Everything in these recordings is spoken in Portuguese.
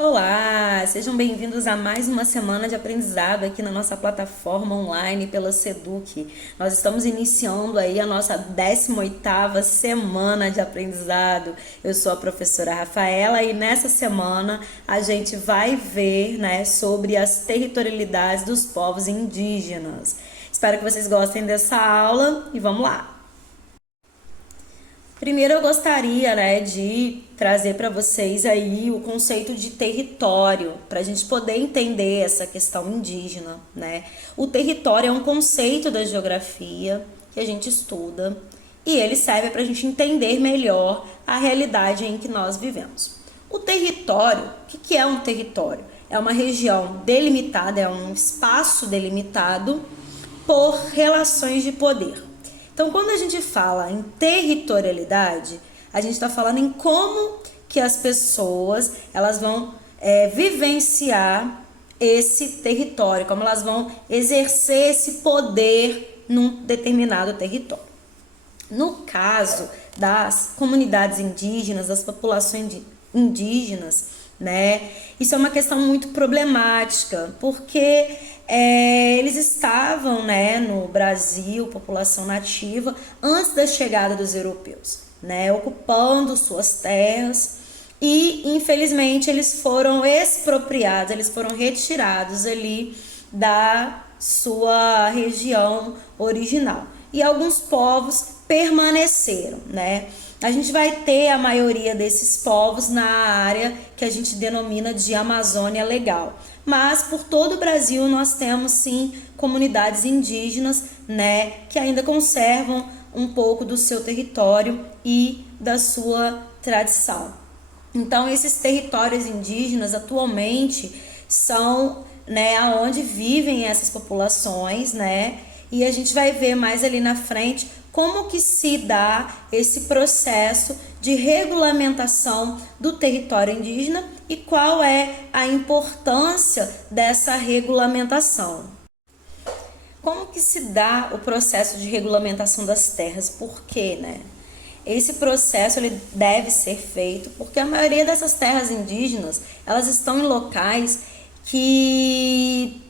Olá, sejam bem-vindos a mais uma semana de aprendizado aqui na nossa plataforma online pela Seduc. Nós estamos iniciando aí a nossa 18ª semana de aprendizado. Eu sou a professora Rafaela e nessa semana a gente vai ver, sobre as territorialidades dos povos indígenas. Espero que vocês gostem dessa aula e vamos lá. Primeiro eu gostaria, de trazer para vocês aí o conceito de território, para a gente poder entender essa questão indígena, né? O território é um conceito da geografia que a gente estuda e ele serve para a gente entender melhor a realidade em que nós vivemos. O território, o que é um território? É uma região delimitada, é um espaço delimitado por relações de poder. Então, quando a gente fala em territorialidade, a gente está falando em como que as pessoas elas vão vivenciar esse território, como elas vão exercer esse poder num determinado território. No caso das comunidades indígenas, das populações indígenas, isso é uma questão muito problemática, porque eles estavam, no Brasil, população nativa, antes da chegada dos europeus, ocupando suas terras e, infelizmente, eles foram expropriados, eles foram retirados ali da sua região original. E alguns povos permaneceram, A gente vai ter a maioria desses povos na área que a gente denomina de Amazônia Legal. Mas por todo o Brasil nós temos sim comunidades indígenas, que ainda conservam um pouco do seu território e da sua tradição. Então esses territórios indígenas atualmente são, aonde vivem essas populações, e a gente vai ver mais ali na frente como que se dá esse processo de regulamentação do território indígena e qual é a importância dessa regulamentação. Como que se dá o processo de regulamentação das terras? Por quê, Esse processo ele deve ser feito porque a maioria dessas terras indígenas, elas estão em locais que,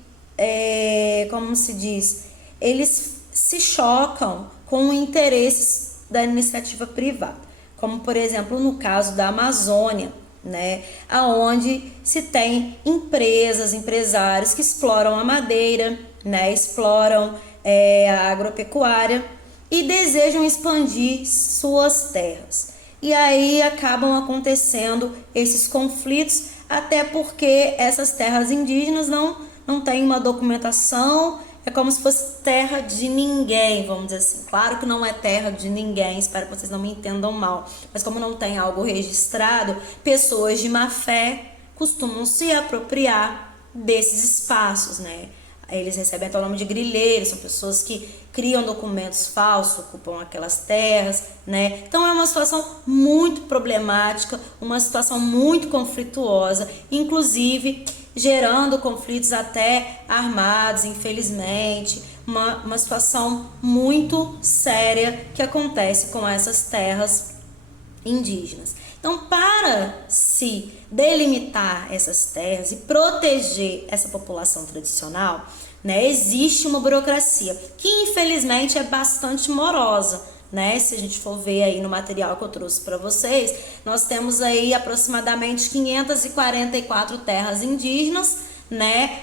como se diz, eles se chocam com interesses da iniciativa privada, como por exemplo no caso da Amazônia, aonde se tem empresas, empresários que exploram a madeira, exploram a agropecuária e desejam expandir suas terras. E aí acabam acontecendo esses conflitos, até porque essas terras indígenas não têm uma documentação. É como se fosse terra de ninguém, vamos dizer assim. Claro que não é terra de ninguém, espero que vocês não me entendam mal. Mas como não tem algo registrado, pessoas de má fé costumam se apropriar desses espaços, Eles recebem até o nome de grileiros, são pessoas que criam documentos falsos, ocupam aquelas terras, Então é uma situação muito problemática, uma situação muito conflituosa, inclusive gerando conflitos até armados, infelizmente, uma situação muito séria que acontece com essas terras indígenas. Então, para se delimitar essas terras e proteger essa população tradicional, existe uma burocracia que infelizmente é bastante morosa. Se a gente for ver aí no material que eu trouxe para vocês, nós temos aí aproximadamente 544 terras indígenas,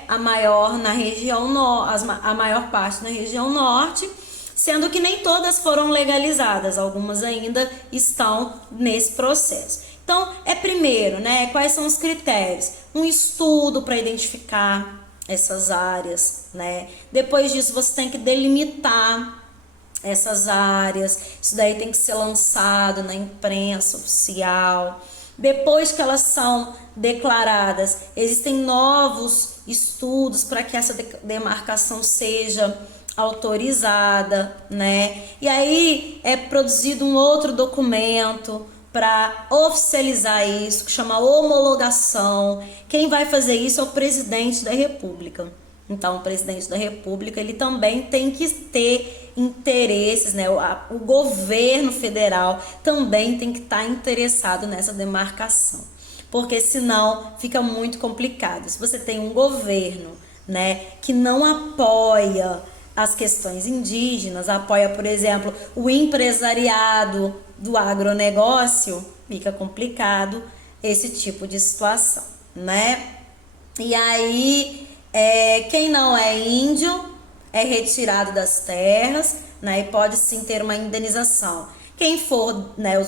a maior na região a maior parte na região norte, sendo que nem todas foram legalizadas, algumas ainda estão nesse processo. Então, primeiro, quais são os critérios? Um estudo para identificar essas áreas, Depois disso, você tem que delimitar essas áreas, isso daí tem que ser lançado na imprensa oficial. Depois que elas são declaradas, existem novos estudos para que essa demarcação seja autorizada, E aí é produzido um outro documento para oficializar isso, que chama homologação. Quem vai fazer isso é o presidente da República. Então, o presidente da República, ele também tem que ter interesses, O governo federal também tem que estar interessado nessa demarcação. porque senão fica muito complicado. Se você tem um governo, né, que não apoia as questões indígenas, apoia, por exemplo, o empresariado do agronegócio, fica complicado esse tipo de situação, né? E aí, quem não é índio é retirado das terras, né, e pode sim ter uma indenização. Quem for, né,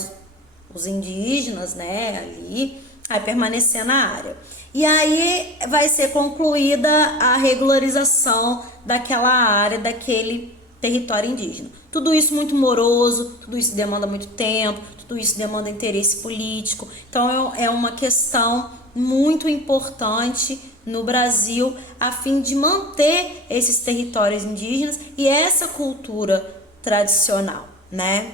os indígenas, né, ali, vai permanecer na área. E aí vai ser concluída a regularização daquela área, daquele território indígena. Tudo isso muito moroso, tudo isso demanda muito tempo, tudo isso demanda interesse político. Então é uma questão muito importante no Brasil a fim de manter esses territórios indígenas e essa cultura tradicional, né?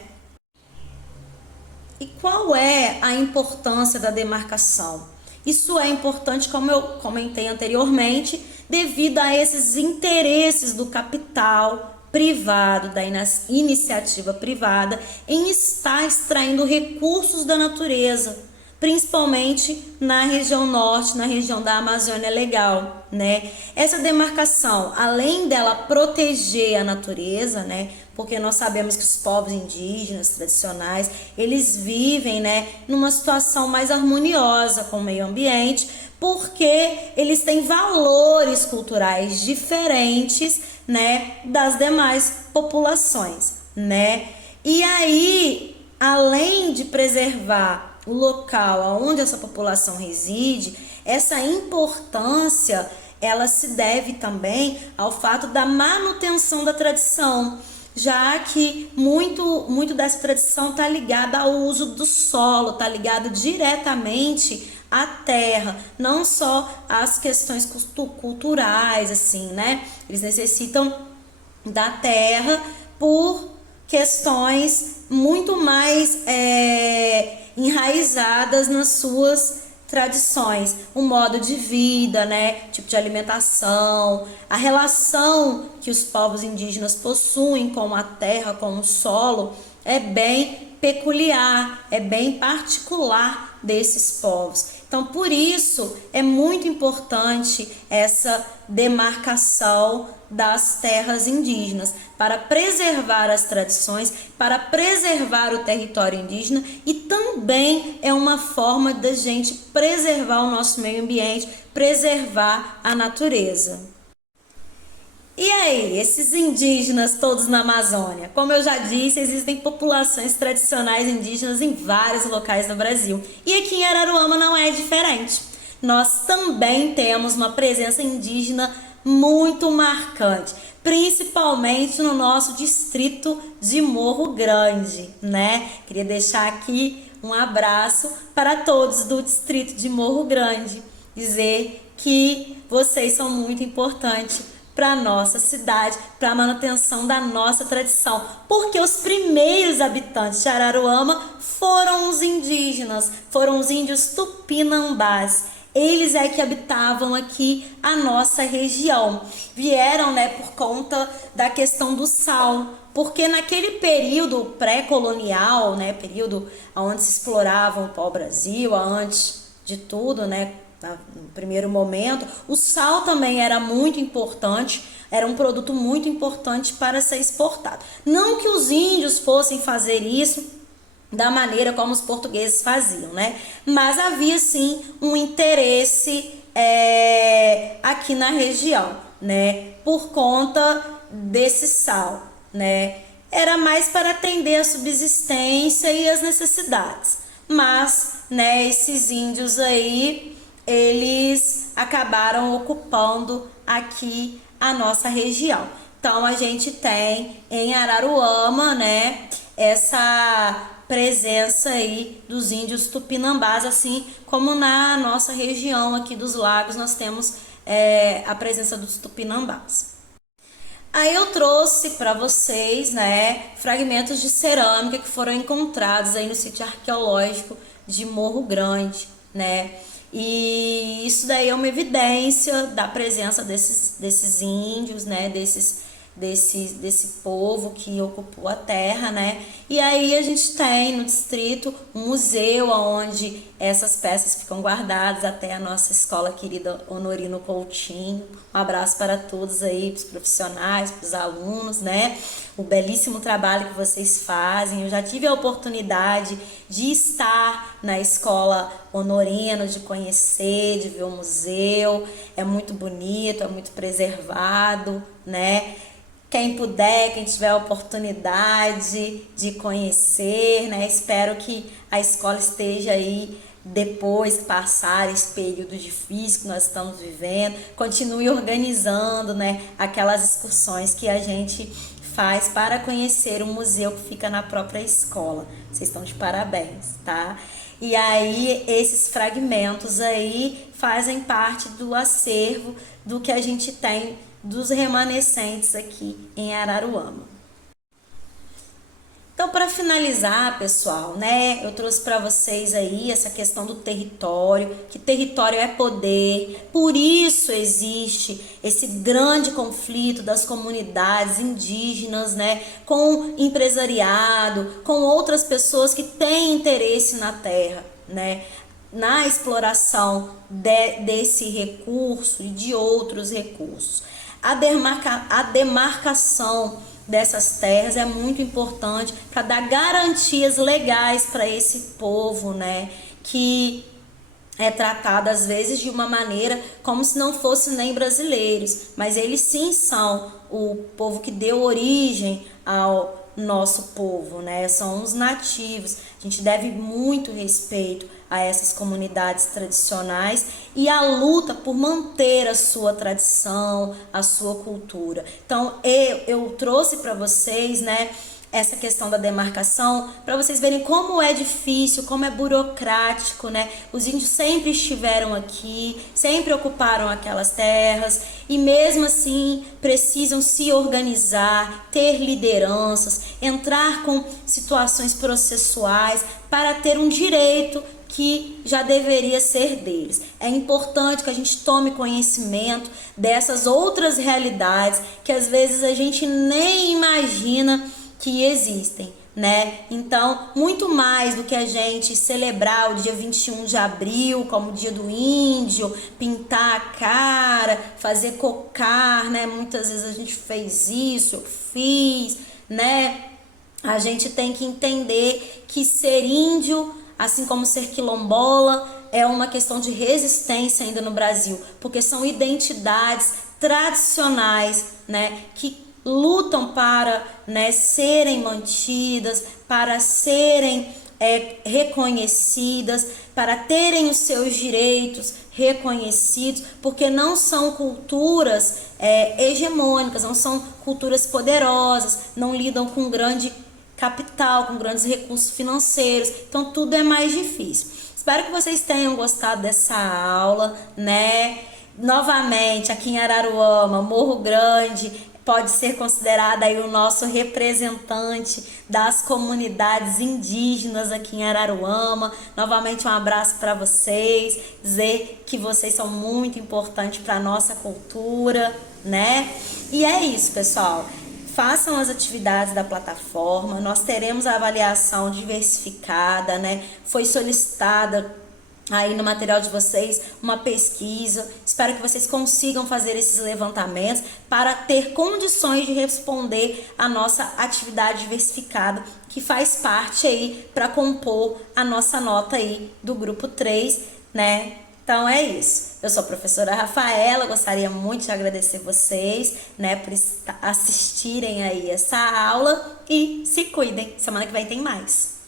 E qual é a importância da demarcação? Isso é importante, como eu comentei anteriormente, devido a esses interesses do capital privado, da iniciativa privada, em estar extraindo recursos da natureza, principalmente na região norte, na região da Amazônia Legal, né? Essa demarcação, além dela proteger a natureza, né? Porque nós sabemos que os povos indígenas tradicionais, eles vivem, né, numa situação mais harmoniosa com o meio ambiente, porque eles têm valores culturais diferentes, né, das demais populações, né? E aí, além de preservar o local onde essa população reside, essa importância ela se deve também ao fato da manutenção da tradição, já que muito dessa tradição está ligada ao uso do solo, está ligado diretamente à terra, não só às questões culturais, assim, né? Eles necessitam da terra por questões muito mais enraizadas nas suas tradições, o modo de vida, né, tipo de alimentação, a relação que os povos indígenas possuem com a terra, com o solo, é bem peculiar, é bem particular desses povos. Então, por isso, é muito importante essa demarcação das terras indígenas, para preservar as tradições, para preservar o território indígena e também é uma forma da gente preservar o nosso meio ambiente, preservar a natureza. E aí, esses indígenas todos na Amazônia? Como eu já disse, existem populações tradicionais indígenas em vários locais no Brasil. E aqui em Araruama não é diferente. Nós também temos uma presença indígena muito marcante, principalmente no nosso distrito de Morro Grande, né? Queria deixar aqui um abraço para todos do distrito de Morro Grande, dizer que vocês são muito importantes para a nossa cidade, para a manutenção da nossa tradição, porque os primeiros habitantes de Araruama foram os indígenas, foram os índios tupinambás. Eles é que habitavam aqui a nossa região. Vieram, né, por conta da questão do sal, porque naquele período pré-colonial, né, período onde se explorava o pau-brasil, antes de tudo, né, no primeiro momento, o sal também era muito importante, era um produto muito importante para ser exportado. Não que os índios fossem fazer isso da maneira como os portugueses faziam, né? Mas havia sim um interesse aqui na região, né? Por conta desse sal, né? Era mais para atender a subsistência e as necessidades. Mas, né, esses índios aí, eles acabaram ocupando aqui a nossa região. Então a gente tem em Araruama, né, essa presença aí dos índios tupinambás, assim como na nossa região aqui dos lagos nós temos a presença dos tupinambás. Aí eu trouxe para vocês, né, fragmentos de cerâmica que foram encontrados aí no sítio arqueológico de Morro Grande, né? E isso daí é uma evidência da presença desses índios, né, desses desse povo que ocupou a terra, né? E aí a gente tem no distrito um museu onde essas peças ficam guardadas, até a nossa escola querida Honorino Coutinho. Um abraço para todos aí, para os profissionais, para os alunos, né? O belíssimo trabalho que vocês fazem. Eu já tive a oportunidade de estar na escola Honorino, de conhecer, de ver o museu. É muito bonito, é muito preservado, né? Quem puder, quem tiver a oportunidade de conhecer, né? Espero que a escola esteja aí depois que passar esse período difícil que nós estamos vivendo, continue organizando, né, aquelas excursões que a gente faz para conhecer o museu que fica na própria escola. Vocês estão de parabéns, tá? E aí esses fragmentos aí fazem parte do acervo do que a gente tem dos remanescentes aqui em Araruama. Então, para finalizar, pessoal, né, eu trouxe para vocês aí essa questão do território, que território é poder, por isso existe esse grande conflito das comunidades indígenas, né, com empresariado, com outras pessoas que têm interesse na terra, né, na exploração desse recurso e de outros recursos. A demarcação dessas terras é muito importante para dar garantias legais para esse povo, né, que é tratado às vezes de uma maneira como se não fossem nem brasileiros, mas eles sim são o povo que deu origem ao nosso povo, né? São os nativos. A gente deve muito respeito a essas comunidades tradicionais e a luta por manter a sua tradição, a sua cultura. Então, eu trouxe para vocês, né, essa questão da demarcação, para vocês verem como é difícil, como é burocrático, né? Os índios sempre estiveram aqui, sempre ocuparam aquelas terras e mesmo assim precisam se organizar, ter lideranças, entrar com situações processuais para ter um direito que já deveria ser deles. É importante que a gente tome conhecimento dessas outras realidades que às vezes a gente nem imagina que existem, né? Então, muito mais do que a gente celebrar o dia 21 de abril como o dia do índio, pintar a cara, fazer cocar, né? Muitas vezes a gente fez isso, eu fiz, né? A gente tem que entender que ser índio, assim como ser quilombola, é uma questão de resistência ainda no Brasil, porque são identidades tradicionais, né, que lutam para, né, serem mantidas, para serem reconhecidas, para terem os seus direitos reconhecidos, porque não são culturas hegemônicas, não são culturas poderosas, não lidam com grande capital, com grandes recursos financeiros, então tudo é mais difícil. Espero que vocês tenham gostado dessa aula, né? Novamente, aqui em Araruama, Morro Grande pode ser considerado aí o nosso representante das comunidades indígenas aqui em Araruama. Novamente um abraço para vocês, dizer que vocês são muito importantes para a nossa cultura, né? E é isso, pessoal. Façam as atividades da plataforma, nós teremos a avaliação diversificada, né? Foi solicitada aí no material de vocês uma pesquisa. Espero que vocês consigam fazer esses levantamentos para ter condições de responder a nossa atividade diversificada, que faz parte aí para compor a nossa nota aí do grupo 3, né? Então é isso. Eu sou a professora Rafaela, gostaria muito de agradecer vocês, né, por assistirem aí essa aula e se cuidem. Semana que vem tem mais.